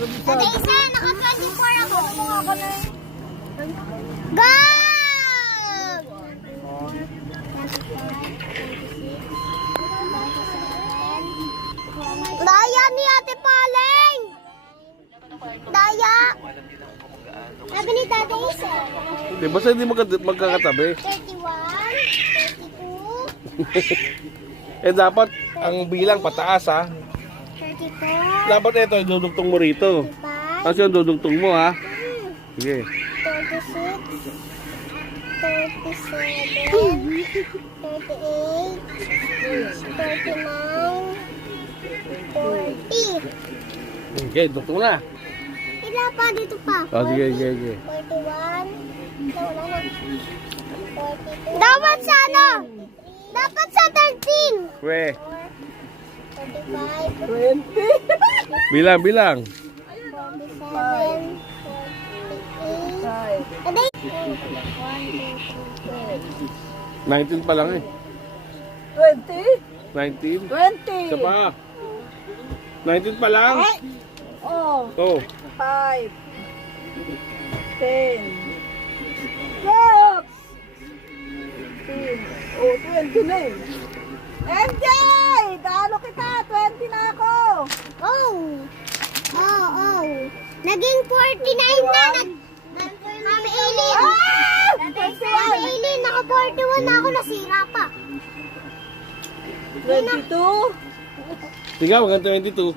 Kada isa, naka-24 ako. Go! Daya ni Ate Paleng! Daya! Sabi ni Dada Isa. Di ba hindi magkakatabi? 31, 32, Eh dapat ang bilang pataas ha. 34, Dapat ito idudugtong mo rito. 35, Kasi yung dudugtong mo ha. Sige. 36, 37, 38, 39, 40. Okay, dugtong na. Ila pa, dito pa. Oh, sige, sige, sige. 41. Ito, wala na. 42. Dapat sa ano? Dapat sa 13. We, 45. bilang, bilang. 47. 48. Aday. 19 pa lang eh. 20? 19? 20! Isa pa. 19 pa lang. Oh, Oh. 5, 10, 12, 15, oh, 20 na eh. MJ! Dalo kita! 20 na ako! Oh. Oh, oh. Naging 49 na. Mami Eileen. Mami Eileen, naka 41 na ako. Nasira pa. 22? Sige, hanggang 22.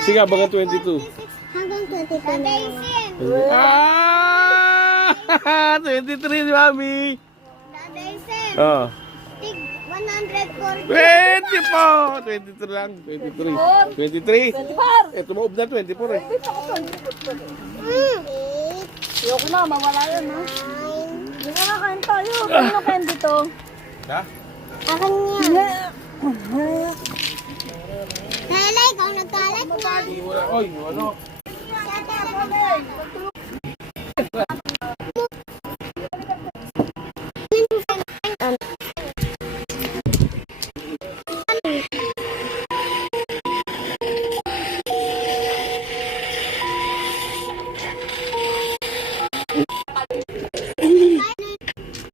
Sige, hanggang 22. Hanggang 22 na. Ah! 23 si Mami. Dadaisen. Oh. Tig 140. 20 po! 23 lang. 23. 23. 24! Eh, tumoob na 24 eh. Dito ako 24. Ayoko na, mawala yan ha. Hindi na nakain tayo. Ano na kain dito? Ha? Akin yan. Lala, ikaw nagkalat na. Oy, ano? Sa